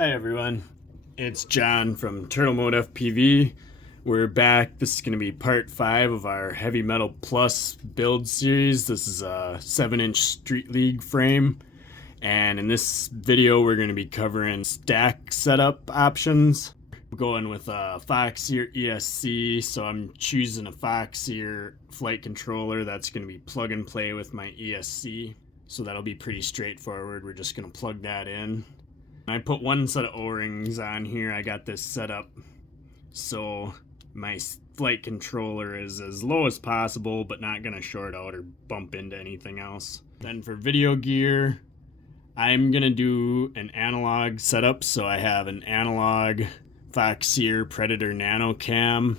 Hi everyone, it's John from TurtleModeFPV. We're back. This is going to be part 5 of our Heavy Metal Plus build series. This is a 7-inch Street League frame, and in this video we're going to be covering stack setup options. I'm going with a Foxeer ESC, so I'm choosing a Foxeer flight controller that's going to be plug and play with my ESC, so that'll be pretty straightforward. We're just going to plug that in. I put one set of O-rings on here. I got this set up so my flight controller is as low as possible, but not going to short out or bump into anything else. Then for video gear, I'm going to do an analog setup. So I have an analog Foxeer Predator Nano Cam,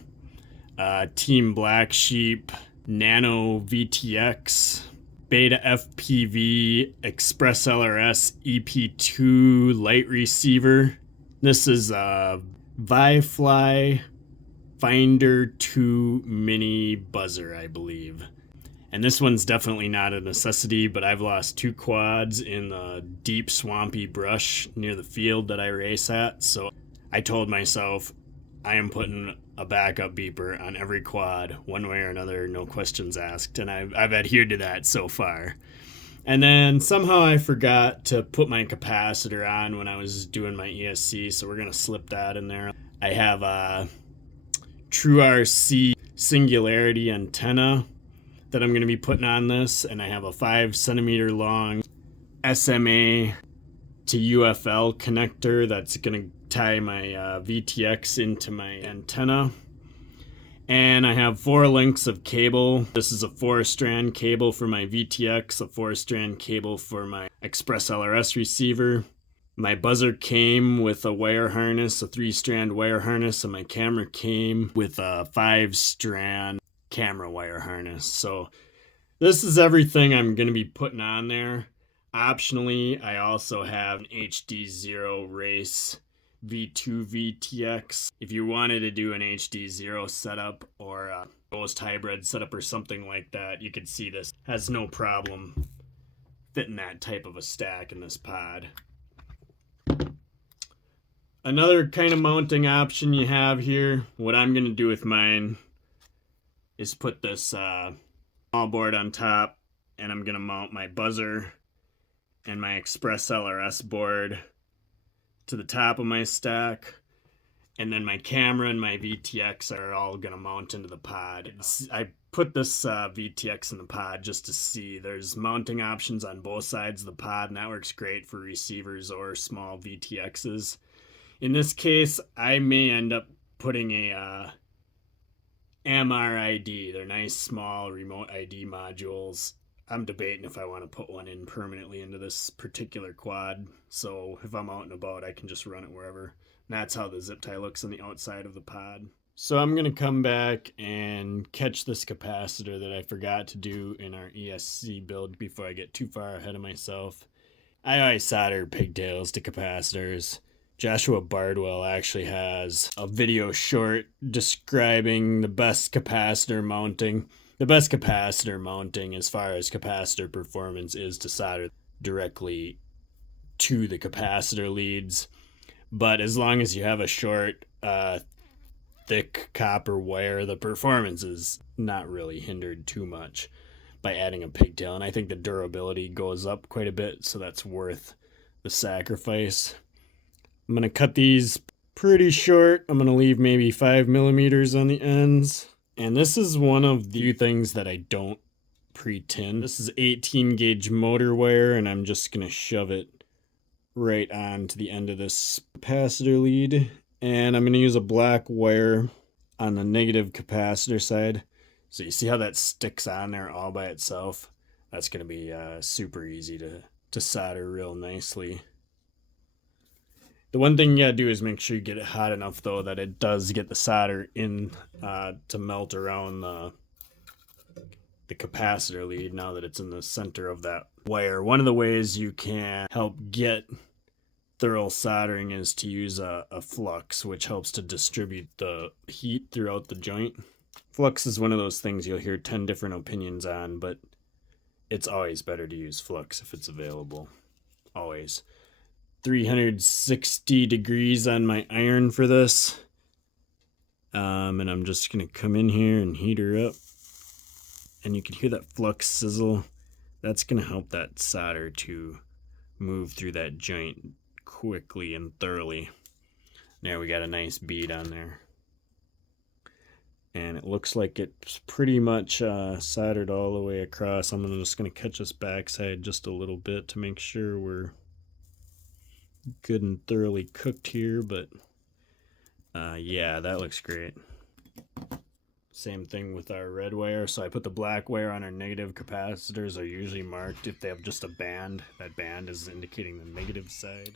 Team Black Sheep Nano VTX, Beta FPV Express LRS EP2 light receiver. This is a Vifly Finder 2 mini buzzer, I believe. And this one's definitely not a necessity, but I've lost 2 quads in the deep swampy brush near the field that I race at. So I told myself I am putting a backup beeper on every quad, one way or another, no questions asked, and I've adhered to that so far. And then somehow I forgot to put my capacitor on when I was doing my ESC, so we're going to slip that in there. I have a True RC Singularity antenna that I'm going to be putting on this, and I have a 5 centimeter long SMA to UFL connector that's going to tie my VTX into my antenna. And I have 4 links of cable. This is a 4-strand cable for my VTX, a 4-strand cable for my Express LRS receiver. My buzzer came with a wire harness, a 3-strand wire harness, and my camera came with a 5-strand camera wire harness. So this is everything I'm going to be putting on there. Optionally, I also have an HD0 Race V2 VTX. If you wanted to do an HD0 setup or a Ghost Hybrid setup or something like that, you could see this has no problem fitting that type of a stack in this pod. Another kind of mounting option you have here, what I'm going to do with mine is put this small board on top, and I'm going to mount my buzzer and my Express LRS board to the top of my stack, and then my camera and my VTX are all going to mount into the pod. I put this VTX in the pod just to see. There's mounting options on both sides of the pod, and that works great for receivers or small VTXs. In this case, I may end up putting a MRID. They're nice small remote ID modules. I'm debating if I want to put one in permanently into this particular quad, so if I'm out and about I can just run it wherever. And that's how the zip tie looks on the outside of the pod. So I'm going to come back and catch this capacitor that I forgot to do in our ESC build before I get too far ahead of myself. I always solder pigtails to capacitors. Joshua Bardwell actually has a video short describing the best capacitor mounting. The best capacitor mounting as far as capacitor performance is to solder directly to the capacitor leads. But as long as you have a short, thick copper wire, the performance is not really hindered too much by adding a pigtail. And I think the durability goes up quite a bit, so that's worth the sacrifice. I'm going to cut these pretty short. I'm going to leave maybe 5 millimeters on the ends. And this is one of the few things that I don't pre-tin. This is 18 gauge motor wire, and I'm just going to shove it right on to the end of this capacitor lead. And I'm going to use a black wire on the negative capacitor side. So you see how that sticks on there all by itself? That's going to be super easy to solder real nicely. The one thing you gotta do is make sure you get it hot enough though that it does get the solder in to melt around the capacitor lead now that it's in the center of that wire. One of the ways you can help get thorough soldering is to use a flux, which helps to distribute the heat throughout the joint. Flux is one of those things you'll hear 10 different opinions on, but it's always better to use flux if it's available. Always. 360 degrees on my iron for this. And I'm just going to come in here and heat her up. And you can hear that flux sizzle. That's going to help that solder to move through that joint quickly and thoroughly. There, we got a nice bead on there. And it looks like it's pretty much soldered all the way across. I'm just going to catch this backside just a little bit to make sure we're good and thoroughly cooked here, but yeah, that looks great. Same thing with our red wire. So I put the black wire on our negative capacitors. Are usually marked if they have just a band. That band is indicating the negative side.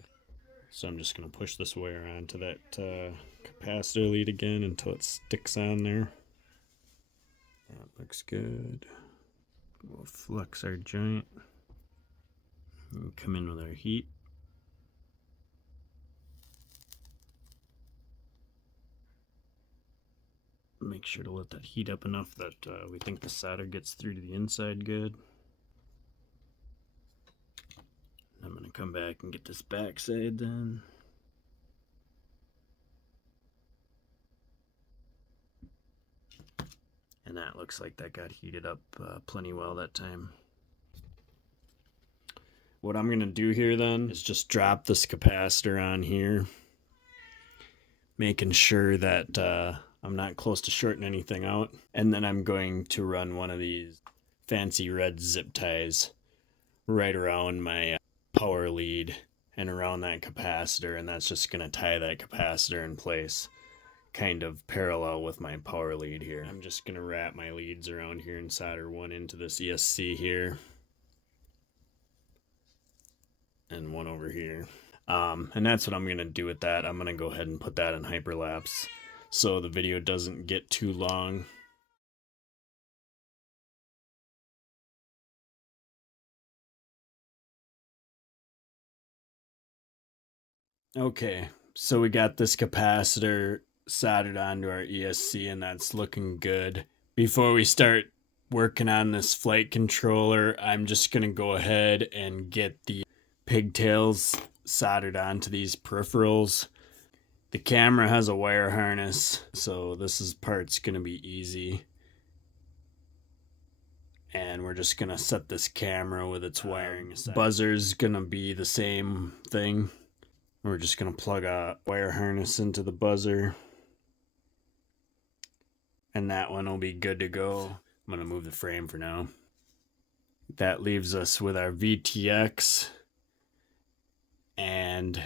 So I'm just going to push this wire onto that capacitor lead again until it sticks on there. That looks good. We'll flux our joint and come in with our heat. Make sure to let that heat up enough that we think the solder gets through to the inside good. I'm going to come back and get this backside then. And that looks like that got heated up plenty well that time. What I'm going to do here then is just drop this capacitor on here, making sure that I'm not close to shorting anything out. And then I'm going to run one of these fancy red zip ties right around my power lead and around that capacitor, and that's just going to tie that capacitor in place, kind of parallel with my power lead here. I'm just going to wrap my leads around here and solder one into this ESC here and one over here. And that's what I'm going to do with that. I'm going to go ahead and put that in hyperlapse so the video doesn't get too long. Okay, so we got this capacitor soldered onto our ESC, and that's looking good. Before we start working on this flight controller, I'm just going to go ahead and get the pigtails soldered onto these peripherals. The camera has a wire harness, so this part's going to be easy. And we're just going to set this camera with its wiring aside. Buzzer's going to be the same thing. We're just going to plug a wire harness into the buzzer. And that one will be good to go. I'm going to move the frame for now. That leaves us with our VTX and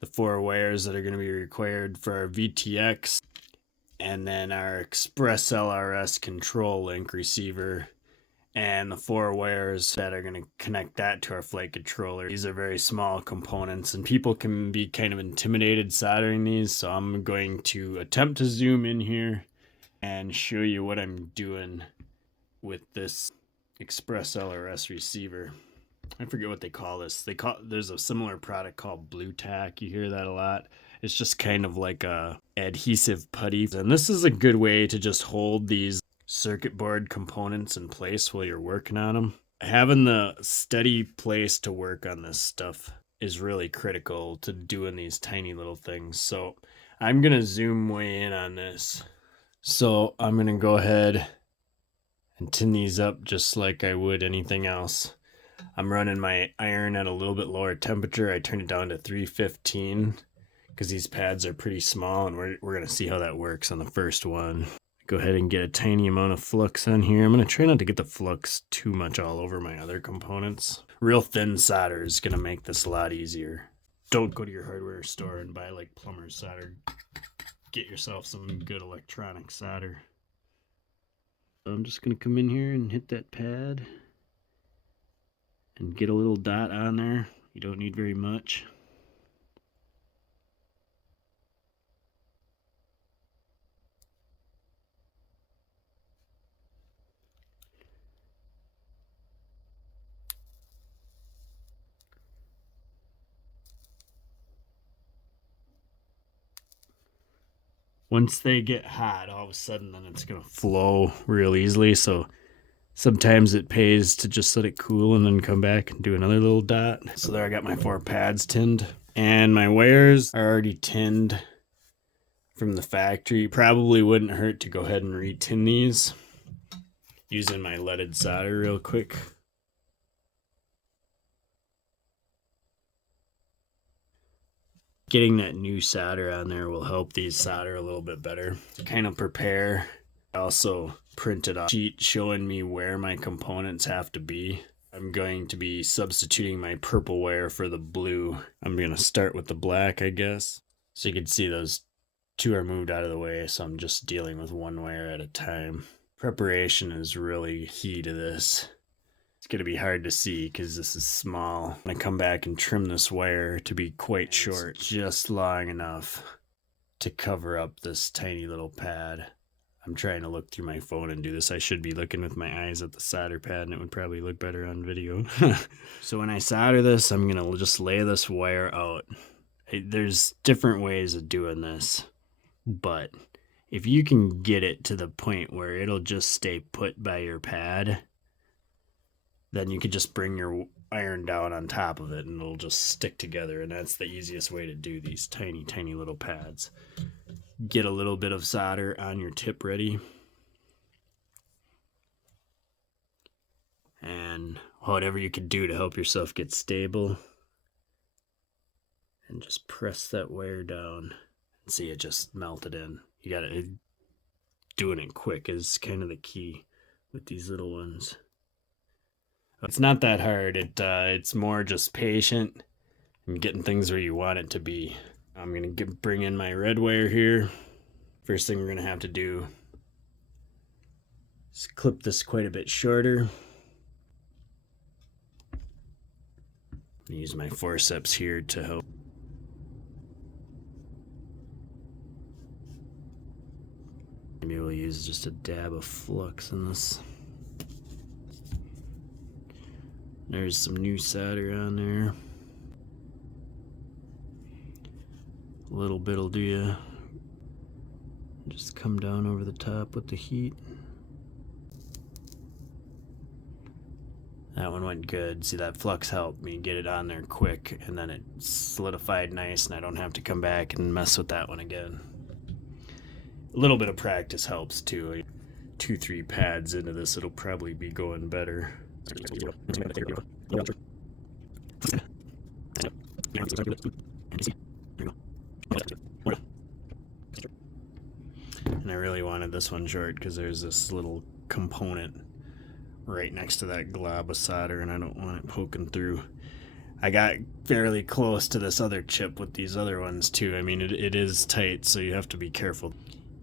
the 4 wires that are going to be required for our VTX, and then our Express ELRS control link receiver, and the 4 wires that are going to connect that to our flight controller. These are very small components, and people can be kind of intimidated soldering these, so I'm going to attempt to zoom in here and show you what I'm doing with this Express ELRS receiver. I forget what they call this. There's a similar product called Blue Tack. You hear that a lot. It's just kind of like a adhesive putty. And this is a good way to just hold these circuit board components in place while you're working on them. Having the steady place to work on this stuff is really critical to doing these tiny little things. So I'm going to zoom way in on this. So I'm going to go ahead and tin these up just like I would anything else. I'm running my iron at a little bit lower temperature. I turned it down to 315 because these pads are pretty small, and we're going to see how that works on the first one. Go ahead and get a tiny amount of flux on here. I'm going to try not to get the flux too much all over my other components. Real thin solder is going to make this a lot easier. Don't go to your hardware store and buy like plumber's solder. Get yourself some good electronic solder. I'm just going to come in here and hit that pad and get a little dot on there. You don't need very much. Once they get hot, all of a sudden then it's going to flow real easily. So Sometimes it pays to just let it cool and then come back and do another little dot. So there I got my 4 pads tinned. And my wires are already tinned from the factory. Probably wouldn't hurt to go ahead and re-tin these using my leaded solder real quick. Getting that new solder on there will help these solder a little bit better. To kind of prepare. I also printed a sheet showing me where my components have to be. I'm going to be substituting my purple wire for the blue. I'm going to start with the black, I guess. So you can see those 2 are moved out of the way, so I'm just dealing with 1 wire at a time. Preparation is really key to this. It's going to be hard to see because this is small. I'm going to come back and trim this wire to be quite short, just long enough to cover up this tiny little pad. I'm trying to look through my phone and do this. I should be looking with my eyes at the solder pad and it would probably look better on video. So when I solder this, I'm going to just lay this wire out. There's different ways of doing this, but if you can get it to the point where it'll just stay put by your pad, then you could just bring your iron down on top of it and it'll just stick together. And that's the easiest way to do these tiny, tiny little pads. Get a little bit of solder on your tip ready. And whatever you can do to help yourself get stable. And just press that wire down. And see, it just melted in. You gotta, doing it quick is kind of the key with these little ones. It's not that hard. It's more just patient and getting things where you want it to be. I'm going to bring in my red wire here. First thing we're going to have to do is clip this quite a bit shorter. Use my forceps here to help. Maybe we'll use just a dab of flux in this. There's some new solder on there. A little bit'll do ya. Just come down over the top with the heat. That one went good. See, that flux helped me get it on there quick, and then it solidified nice, and I don't have to come back and mess with that one again. A little bit of practice helps too. 2-3 pads into this, it'll probably be going better. And I really wanted this one short because there's this little component right next to that glob of solder and I don't want it poking through. I got fairly close to this other chip with these other ones too. I mean, it is tight, so you have to be careful.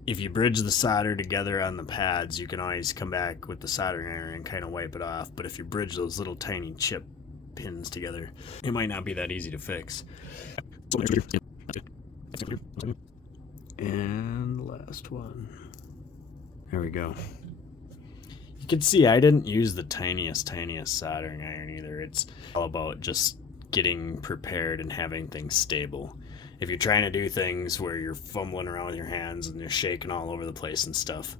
If you bridge the solder together on the pads, you can always come back with the soldering iron and kind of wipe it off. But if you bridge those little tiny chip pins together, it might not be that easy to fix. And last one. There we go. You can see I didn't use the tiniest soldering iron either. It's all about just getting prepared and having things stable. If you're trying to do things where you're fumbling around with your hands and you're shaking all over the place and stuff,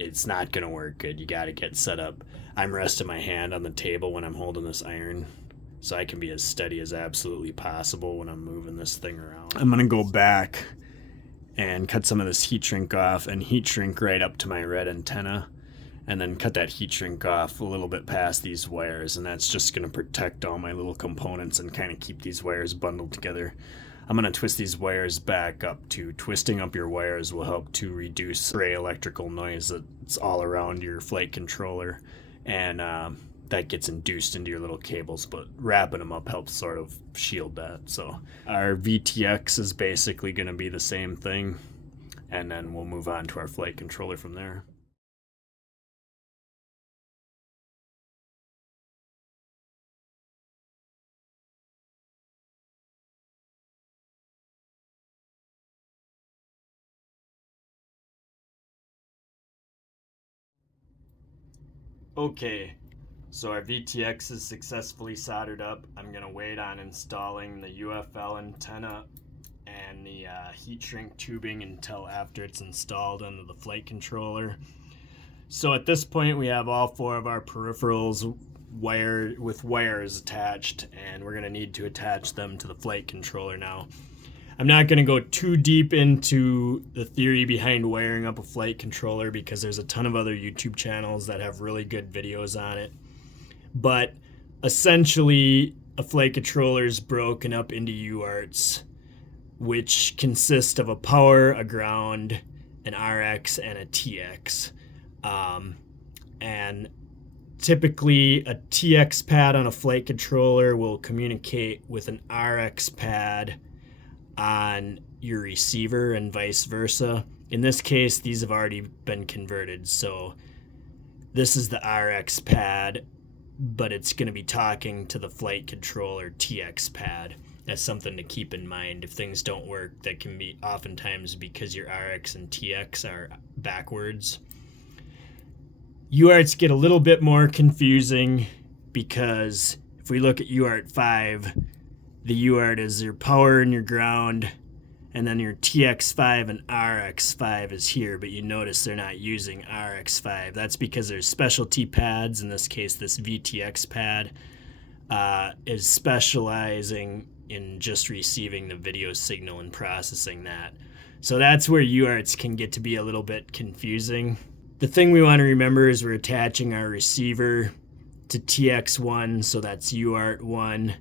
it's not going to work good. You got to get set up. I'm resting my hand on the table when I'm holding this iron so I can be as steady as absolutely possible when I'm moving this thing around. I'm going to go back and cut some of this heat shrink off and heat shrink right up to my red antenna, and then cut that heat shrink off a little bit past these wires, and that's just going to protect all my little components and kind of keep these wires bundled together. I'm going to twist these wires back up too. Twisting up your wires will help to reduce stray electrical noise that's all around your flight controller, and that gets induced into your little cables, but wrapping them up helps sort of shield that. So our VTX is basically going to be the same thing, and then we'll move on to our flight controller from there. Okay, so our VTX is successfully soldered up. I'm going to wait on installing the UFL antenna and the heat shrink tubing until after it's installed into the flight controller. So at this point, we have all 4 of our peripherals with wires attached, and we're going to need to attach them to the flight controller now. I'm not going to go too deep into the theory behind wiring up a flight controller because there's a ton of other YouTube channels that have really good videos on it. But essentially, a flight controller is broken up into UARTs, which consist of a power, a ground, an RX, and a TX. And typically, a TX pad on a flight controller will communicate with an RX pad on your receiver and vice versa. In this case, these have already been converted. So this is the RX pad, but it's going to be talking to the flight controller TX pad. That's something to keep in mind. If things don't work, that can be oftentimes because your RX and TX are backwards. UARTs get a little bit more confusing because if we look at UART 5, the UART is your power and your ground, and then your TX5 and RX5 is here, but you notice they're not using RX5. That's because there's specialty pads. In this case, this VTX pad is specializing in just receiving the video signal and processing that. So that's where UARTs can get to be a little bit confusing. The thing we want to remember is we're attaching our receiver to TX1, so that's UART1.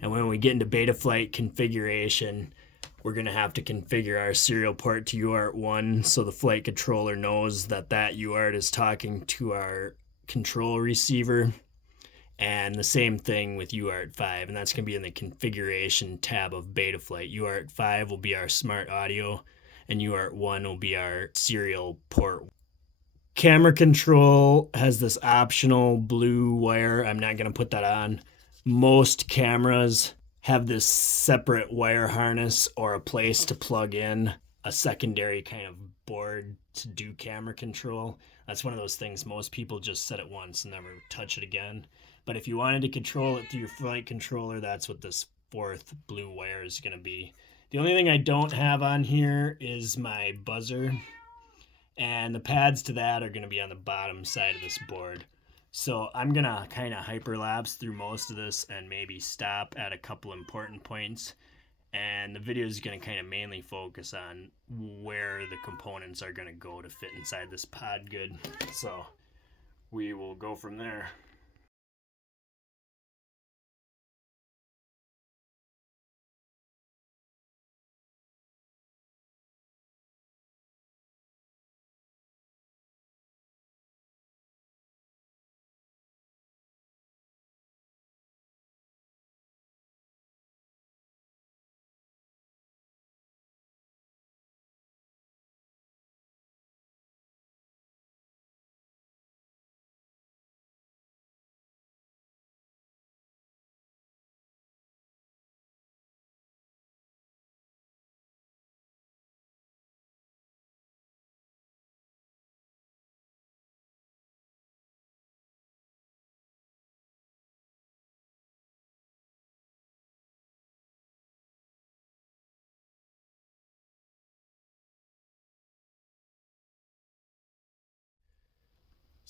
And when we get into Betaflight configuration, we're going to have to configure our serial port to UART1 so the flight controller knows that that UART is talking to our control receiver. And the same thing with UART5, and that's going to be in the configuration tab of Betaflight. UART5 will be our smart audio, and UART1 will be our serial port. Camera control has this optional blue wire. I'm not going to put that on. Most cameras have this separate wire harness or a place to plug in a secondary kind of board to do camera control. That's one of those things most people just set it once and never touch it again. But if you wanted to control it through your flight controller, that's what this 4th blue wire is going to be. The only thing I don't have on here is my buzzer. And the pads to that are going to be on the bottom side of this board. So I'm going to kind of hyperlapse through most of this and maybe stop at a couple important points. And the video is going to kind of mainly focus on where the components are going to go to fit inside this pod good. So we will go from there.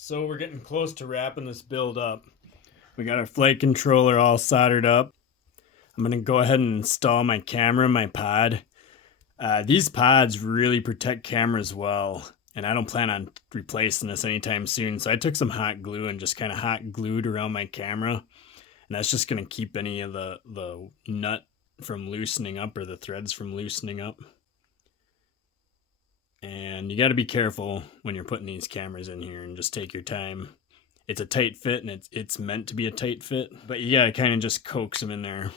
So we're getting close to wrapping this build up. We got our flight controller all soldered up. I'm going to go ahead and install my camera in my pod. These pods really protect cameras well, and I don't plan on replacing this anytime soon. So I took some hot glue and just kind of hot glued around my camera, and that's just going to keep any of the nut from loosening up or the threads from loosening up. And you got to be careful when you're putting these cameras in here and just take your time. It's a tight fit, and it's meant to be a tight fit, but you got to kind of just coax them in there.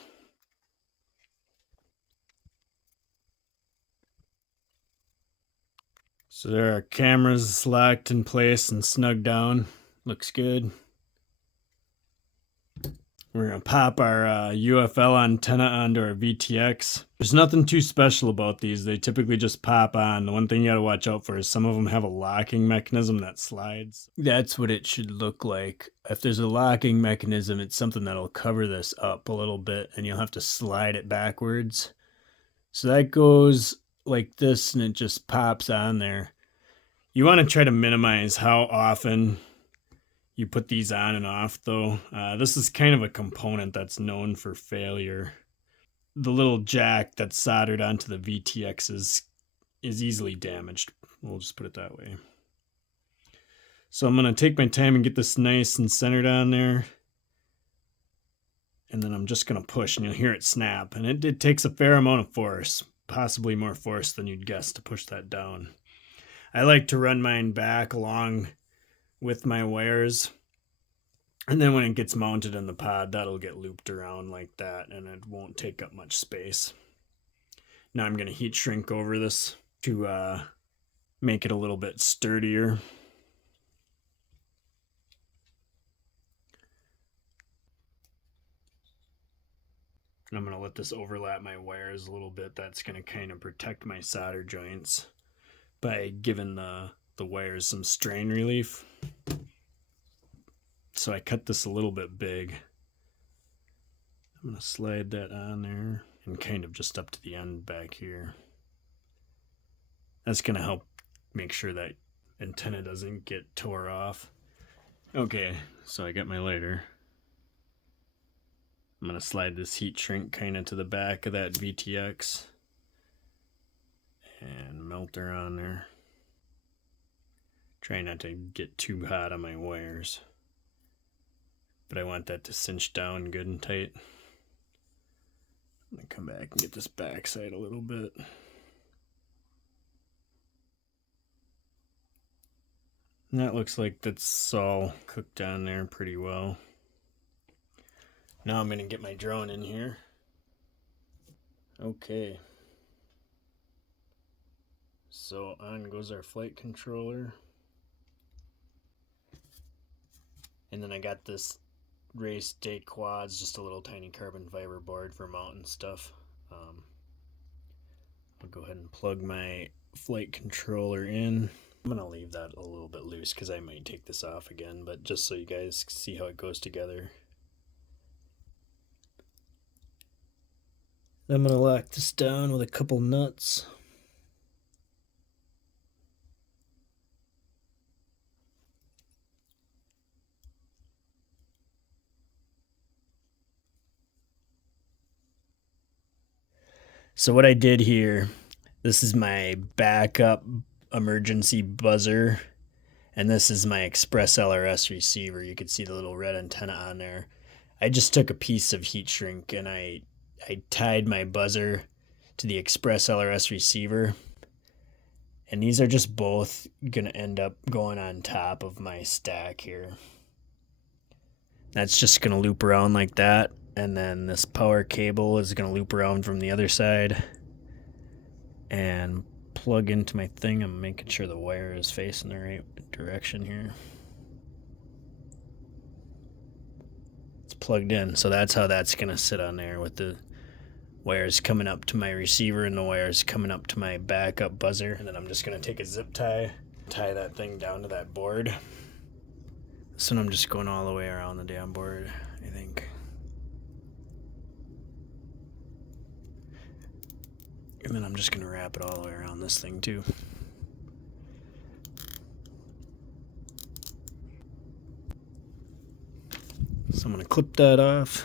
So there are cameras locked in place and snug down. Looks good. We're going to pop our UFL antenna onto our VTX. There's nothing too special about these. They typically just pop on. The one thing you got to watch out for is some of them have a locking mechanism that slides. That's what it should look like. If there's a locking mechanism, it's something that'll cover this up a little bit, and you'll have to slide it backwards. So that goes like this, and it just pops on there. You want to try to minimize how often you put these on and off though. This is kind of a component that's known for failure. The little jack that's soldered onto the VTX is easily damaged. We'll just put it that way. So I'm going to take my time and get this nice and centered on there. And then I'm just going to push, and you'll hear it snap. And it takes a fair amount of force, possibly more force than you'd guess, to push that down. I like to run mine back along with my wires. And then when it gets mounted in the pod, that'll get looped around like that, and it won't take up much space. Now I'm going to heat shrink over this to make it a little bit sturdier. And I'm going to let this overlap my wires a little bit. That's going to kind of protect my solder joints by giving the wires some strain relief. So I cut this a little bit big. I'm going to slide that on there and kind of just up to the end back here. That's going to help make sure that antenna doesn't get tore off. Okay, so I got my lighter. I'm going to slide this heat shrink kind of to the back of that VTX and melt her on there. Try not to get too hot on my wires, but I want that to cinch down good and tight. I'm going to come back and get this back side a little bit. And that looks like that's all cooked on there pretty well. Now I'm going to get my drone in here. Okay. So on goes our flight controller. And then I got this Race Day Quads, just a little tiny carbon fiber board for mounting stuff. I'll go ahead and plug my flight controller in. I'm going to leave that a little bit loose because I might take this off again, but just so you guys see how it goes together. I'm going to lock this down with a couple nuts. So what I did here, this is my backup emergency buzzer, and this is my Express ELRS receiver. You can see the little red antenna on there. I just took a piece of heat shrink and I tied my buzzer to the Express ELRS receiver, and these are just both going to end up going on top of my stack here. That's just going to loop around like that, and then this power cable is going to loop around from the other side and plug into my thing. I'm making sure the wire is facing the right direction here. It's plugged in, so that's how that's going to sit on there, with the wires coming up to my receiver and the wires coming up to my backup buzzer. And then I'm just going to take a zip tie that thing down to that board. So I'm just going all the way around the damn board, I think. And then I'm just going to wrap it all the way around this thing too. So I'm going to clip that off.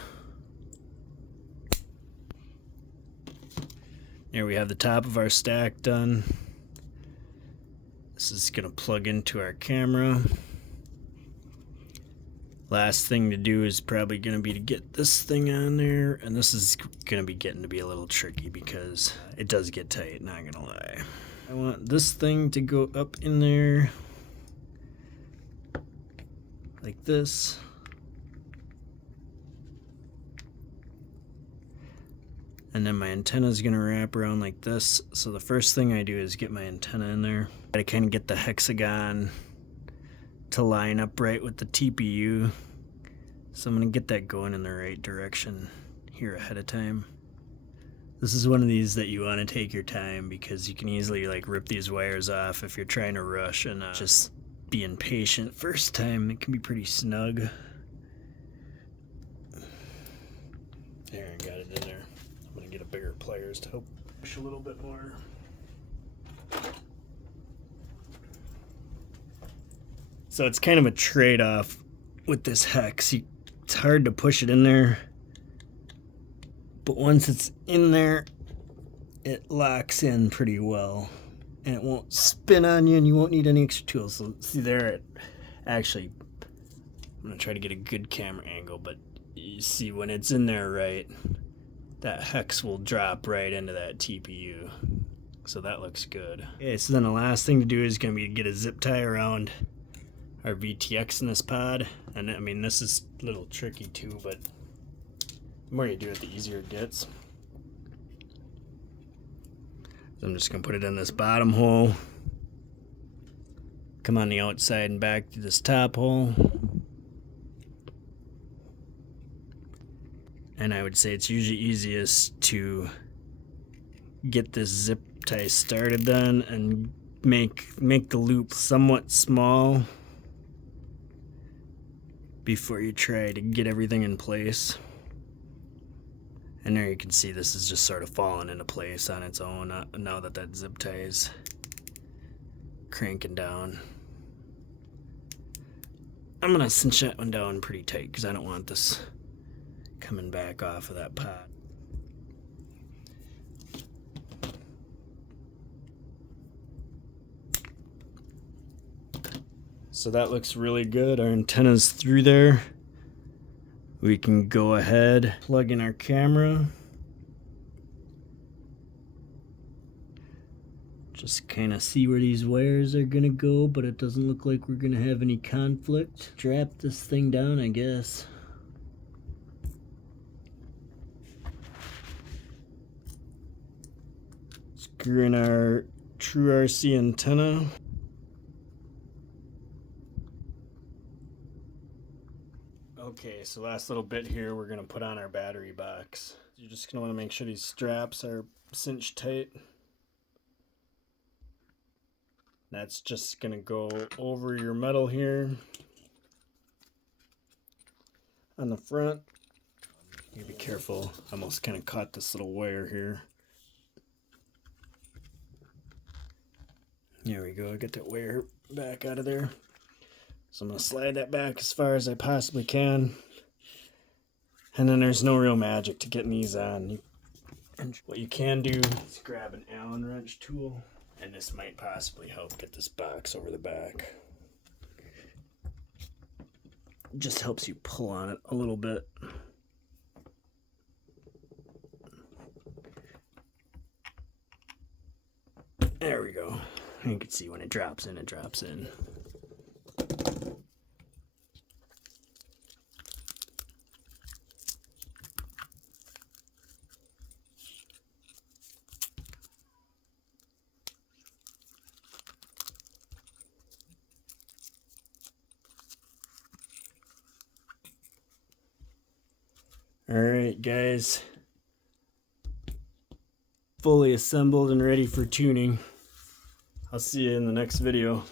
Here we have the top of our stack done. This is going to plug into our camera. Last thing to do is probably going to be to get this thing on there, and this is going to be getting to be a little tricky because it does get tight, not going to lie. I want this thing to go up in there like this. And then my antenna is going to wrap around like this. So the first thing I do is get my antenna in there. I kind of get the hexagon to line up right with the TPU. So I'm going to get that going in the right direction here ahead of time. This is one of these that you want to take your time, because you can easily like rip these wires off if you're trying to rush, and just be impatient first time. It can be pretty snug. There, I got it in there. I'm going to get a bigger pliers to help push a little bit more. So it's kind of a trade-off with this hex. It's hard to push it in there, but once it's in there, it locks in pretty well, and it won't spin on you, and you won't need any extra tools. So see there, it actually, I'm gonna try to get a good camera angle, but you see when it's in there right, that hex will drop right into that TPU. So that looks good. Okay, so then the last thing to do is gonna be to get a zip tie around our VTX in this pod. And I mean, this is a little tricky too, but the more you do it, the easier it gets. So I'm just gonna put it in this bottom hole, come on the outside and back to this top hole. And I would say it's usually easiest to get this zip tie started then and make the loop somewhat small before you try to get everything in place. And there you can see this is just sort of falling into place on its own now that that zip tie is cranking down. I'm gonna cinch that one down pretty tight because I don't want this coming back off of that pod. So that looks really good. Our antenna's through there. We can go ahead, plug in our camera. Just kind of see where these wires are gonna go, but it doesn't look like we're gonna have any conflict. Strap this thing down, I guess. Screw in our true RC antenna. Okay, so last little bit here, we're gonna put on our battery box. You're just gonna wanna make sure these straps are cinched tight. That's just gonna go over your metal here on the front. You be careful, I almost kind of caught this little wire here. There we go, get that wire back out of there. So I'm going to slide that back as far as I possibly can. And then there's no real magic to getting these on. And what you can do is grab an Allen wrench tool, and this might possibly help get this box over the back. It just helps you pull on it a little bit. There we go. You can see when it drops in, it drops in. Alright guys, fully assembled and ready for tuning. I'll see you in the next video.